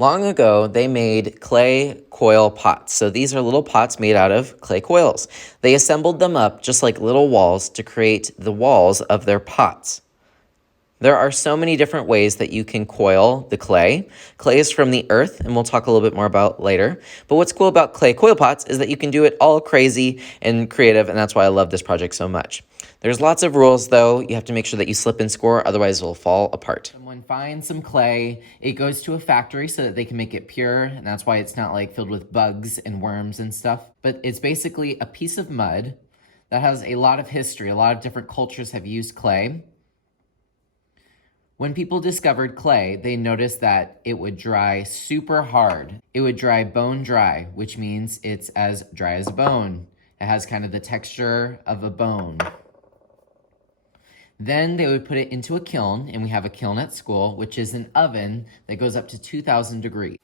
Long ago, they made clay coil pots. So these are little pots made out of clay coils. They assembled them up just like little walls to create the walls of their pots. There are so many different ways that you can coil the clay. Clay is from the earth, and we'll talk a little bit more about later. But what's cool about clay coil pots is that you can do it all crazy and creative, and that's why I love this project so much. There's lots of rules, though. You have to make sure that you slip and score, otherwise it'll fall apart. Someone finds some clay, it goes to a factory so that they can make it pure, and that's why it's not like filled with bugs and worms and stuff. But it's basically a piece of mud that has a lot of history. A lot of different cultures have used clay. When people discovered clay, they noticed that it would dry super hard. It would dry bone dry, which means it's as dry as a bone. It has kind of the texture of a bone. Then they would put it into a kiln, and we have a kiln at school, which is an oven that goes up to 2,000 degrees.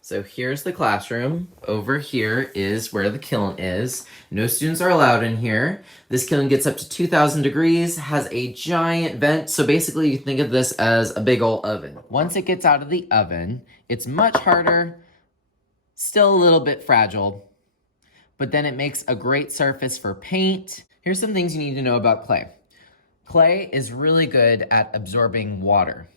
So here's the classroom. Over here is where the kiln is. No students are allowed in here. This kiln gets up to 2,000 degrees, has a giant vent. So basically you think of this as a big old oven. Once it gets out of the oven, it's much harder, still a little bit fragile, but then it makes a great surface for paint. Here's some things you need to know about clay. Clay is really good at absorbing water.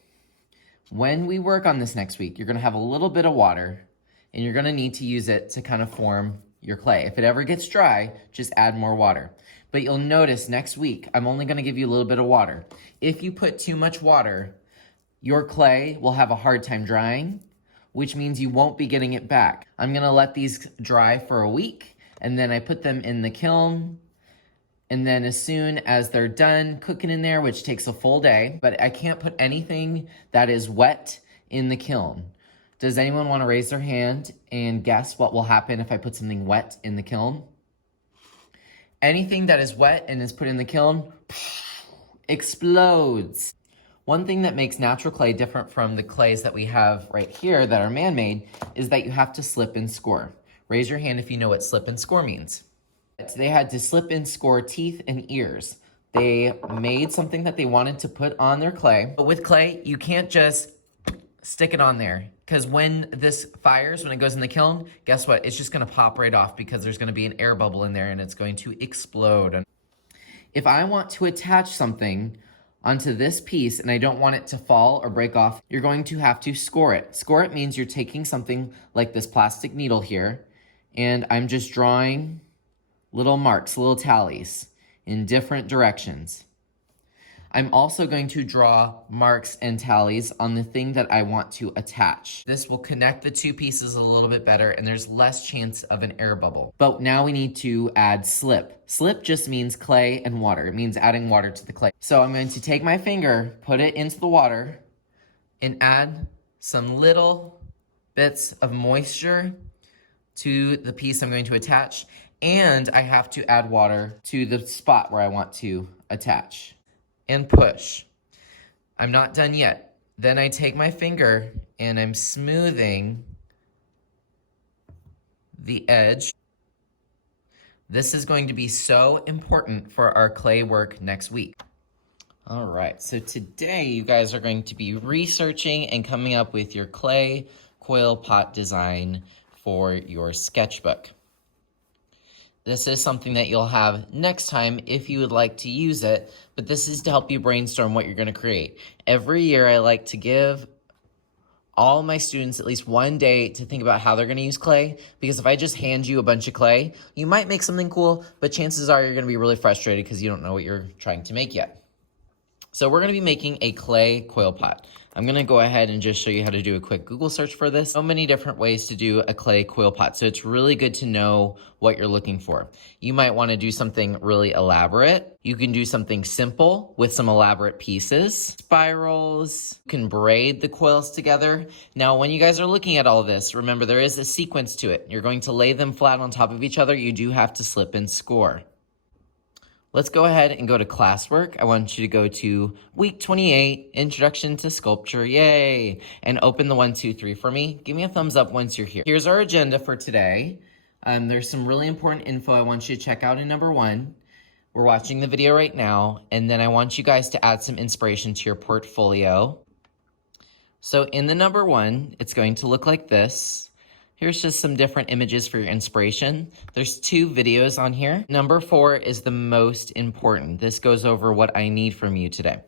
When we work on this next week, you're gonna have a little bit of water and you're gonna need to use it to kind of form your clay. If it ever gets dry, just add more water. But you'll notice next week, I'm only gonna give you a little bit of water. If you put too much water, your clay will have a hard time drying, which means you won't be getting it back. I'm gonna let these dry for a week, and then I put them in the kiln. And then as soon as they're done cooking in there, which takes a full day, but I can't put anything that is wet in the kiln. Does anyone want to raise their hand and guess what will happen if I put something wet in the kiln? Anything that is wet and is put in the kiln explodes. One thing that makes natural clay different from the clays that we have right here that are man-made is that you have to slip and score. Raise your hand if you know what slip and score means. They had to slip and score teeth and ears. They made something that they wanted to put on their clay. But with clay, you can't just stick it on there, because when this fires, when it goes in the kiln, guess what? It's just gonna pop right off because there's gonna be an air bubble in there and it's going to explode. If I want to attach something onto this piece and I don't want it to fall or break off, you're going to have to score it. Score it means you're taking something like this plastic needle here, and I'm just drawing little marks, little tallies in different directions. I'm also going to draw marks and tallies on the thing that I want to attach. This will connect the two pieces a little bit better, and there's less chance of an air bubble. But now we need to add slip. Slip just means clay and water. It means adding water to the clay. So I'm going to take my finger, put it into the water, and add some little bits of moisture to the piece I'm going to attach. And I have to add water to the spot where I want to attach. And push. I'm not done yet. Then I take my finger and I'm smoothing the edge. This is going to be so important for our clay work next week. All right, so today you guys are going to be researching and coming up with your clay coil pot design for your sketchbook. This is something that you'll have next time if you would like to use it, but this is to help you brainstorm what you're going to create. Every year I like to give all my students at least one day to think about how they're going to use clay, because if I just hand you a bunch of clay, you might make something cool, but chances are you're going to be really frustrated because you don't know what you're trying to make yet. So we're going to be making a clay coil pot. I'm going to go ahead and just show you how to do a quick Google search for this. So many different ways to do a clay coil pot, so it's really good to know what you're looking for. You might want to do something really elaborate. You can do something simple with some elaborate pieces, spirals. You can braid the coils together. Now, when you guys are looking at all this, remember there is a sequence to it. You're going to lay them flat on top of each other. You do have to slip and score. Let's go ahead and go to classwork. I want you to go to week 28, Introduction to Sculpture, yay! And open the 1, 2, 3 for me. Give me a thumbs up once you're here. Here's our agenda for today. There's some really important info I want you to check out in number 1. We're watching the video right now, and then I want you guys to add some inspiration to your portfolio. So in the number 1, it's going to look like this. Here's just some different images for your inspiration. There's 2 videos on here. Number 4 is the most important. This goes over what I need from you today.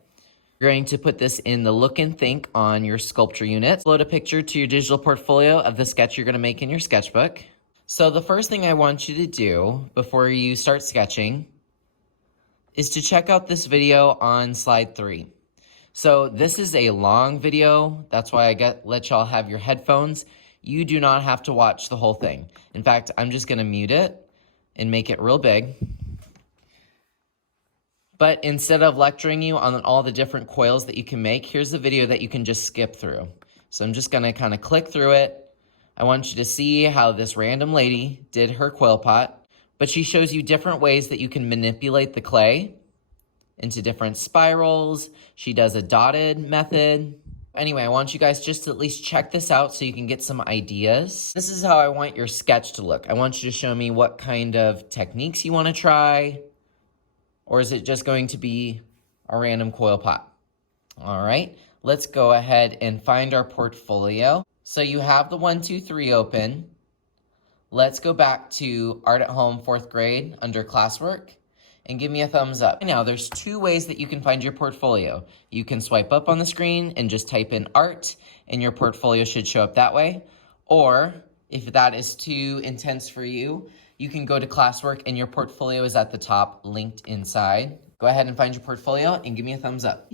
You're going to put this in the look and think on your sculpture unit. Upload a picture to your digital portfolio of the sketch you're going to make in your sketchbook. So the first thing I want you to do before you start sketching is to check out this video on slide 3. So this is a long video. That's why I let y'all have your headphones. You do not have to watch the whole thing. In fact, I'm just going to mute it and make it real big. But instead of lecturing you on all the different coils that you can make, here's a video that you can just skip through. So I'm just going to kind of click through it. I want you to see how this random lady did her coil pot, but she shows you different ways that you can manipulate the clay into different spirals. She does a dotted method. Anyway, I want you guys just to at least check this out so you can get some ideas. This is how I want your sketch to look. I want you to show me what kind of techniques you want to try, or is it just going to be a random coil pot? All right, let's go ahead and find our portfolio. So you have the 1, 2, 3 open. Let's go back to Art at Home 4th grade under classwork and give me a thumbs up. Now, there's 2 ways that you can find your portfolio. You can swipe up on the screen and just type in art, and your portfolio should show up that way. Or, if that is too intense for you, you can go to classwork and your portfolio is at the top, linked inside. Go ahead and find your portfolio and give me a thumbs up.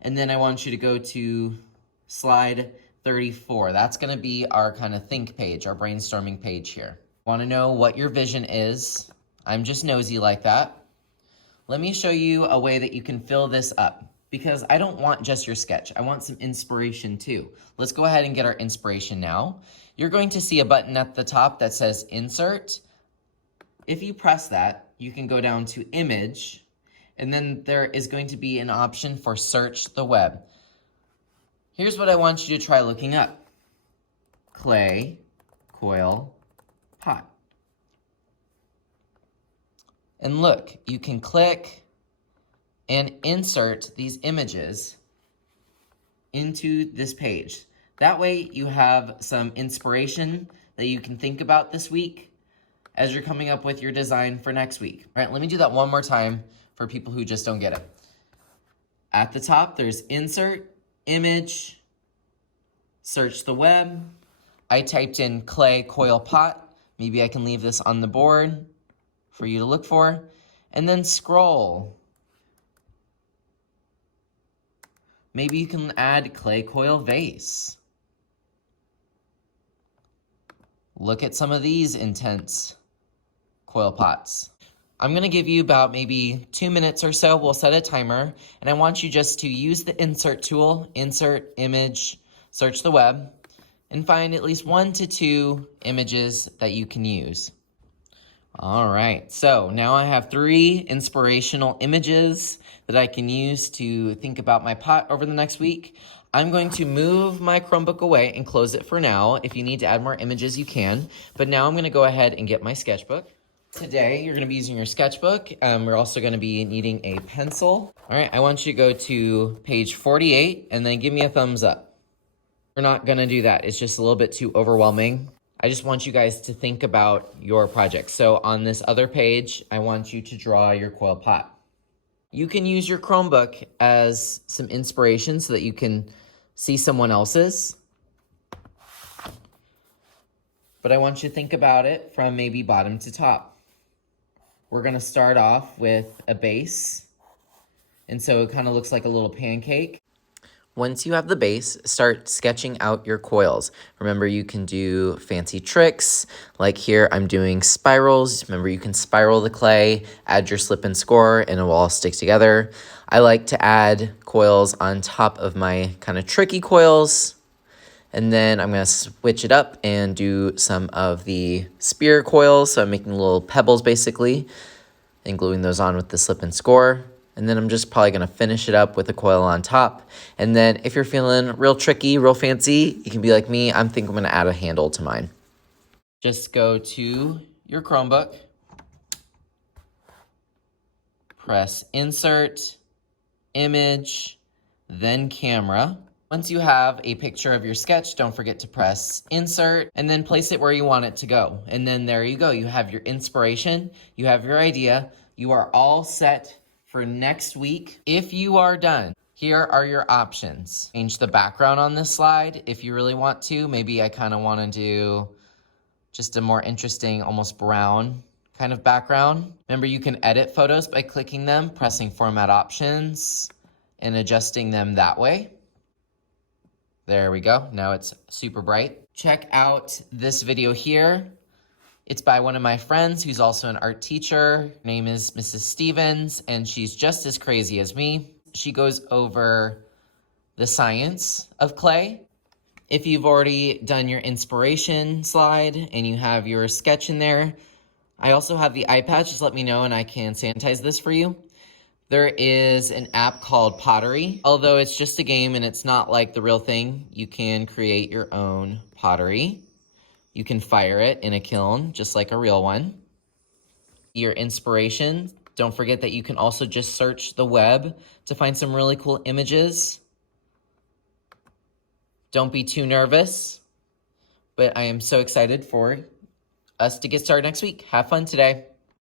And then I want you to go to slide 34. That's gonna be our kind of think page, our brainstorming page here. Wanna know what your vision is? I'm just nosy like that. Let me show you a way that you can fill this up, because I don't want just your sketch. I want some inspiration too. Let's go ahead and get our inspiration now. You're going to see a button at the top that says Insert. If you press that, you can go down to Image, and then there is going to be an option for Search the Web. Here's what I want you to try looking up. Clay Coil Pot. And look, you can click and insert these images into this page. That way you have some inspiration that you can think about this week as you're coming up with your design for next week. All right, let me do that one more time for people who just don't get it. At the top, there's Insert, Image, Search the Web. I typed in Clay Coil Pot. Maybe I can leave this on the board for you to look for, and then scroll. Maybe you can add clay coil vase. Look at some of these intense coil pots. I'm gonna give you about maybe 2 minutes or so. We'll set a timer, and I want you just to use the insert tool, insert, image, search the web, and find at least 1 to 2 images that you can use. All right, so now I have 3 inspirational images that I can use to think about my pot over the next week. I'm going to move my Chromebook away and close it for now. If you need to add more images, you can. But now I'm gonna go ahead and get my sketchbook. Today, you're gonna be using your sketchbook. We're also gonna be needing a pencil. All right, I want you to go to page 48 and then give me a thumbs up. We're not gonna do that. It's just a little bit too overwhelming. I just want you guys to think about your project. So on this other page, I want you to draw your coil pot. You can use your Chromebook as some inspiration so that you can see someone else's. But I want you to think about it from maybe bottom to top. We're gonna start off with a base. And so it kind of looks like a little pancake. Once you have the base, start sketching out your coils. Remember, you can do fancy tricks. Like here, I'm doing spirals. Remember, you can spiral the clay, add your slip and score, and it will all stick together. I like to add coils on top of my kind of tricky coils. And then I'm gonna switch it up and do some of the spear coils. So I'm making little pebbles basically and gluing those on with the slip and score. And then I'm just probably gonna finish it up with a coil on top. And then if you're feeling real tricky, real fancy, you can be like me. I think I'm gonna add a handle to mine. Just go to your Chromebook, press Insert, Image, then Camera. Once you have a picture of your sketch, don't forget to press insert and then place it where you want it to go. And then there you go. You have your inspiration, you have your idea, you are all set for next week. If you are done, here are your options. Change the background on this slide if you really want to. Maybe I kind of want to do just a more interesting, almost brown kind of background. Remember, you can edit photos by clicking them, pressing format options, and adjusting them that way. There we go. Now it's super bright. Check out this video here. It's by one of my friends who's also an art teacher. Her name is Mrs. Stevens, and she's just as crazy as me. She goes over the science of clay. If you've already done your inspiration slide and you have your sketch in there, I also have the iPad. Just let me know and I can sanitize this for you. There is an app called Pottery. Although it's just a game and it's not like the real thing, you can create your own pottery. You can fire it in a kiln, just like a real one. Your inspiration, don't forget that you can also just search the web to find some really cool images. Don't be too nervous, but I am so excited for us to get started next week. Have fun today.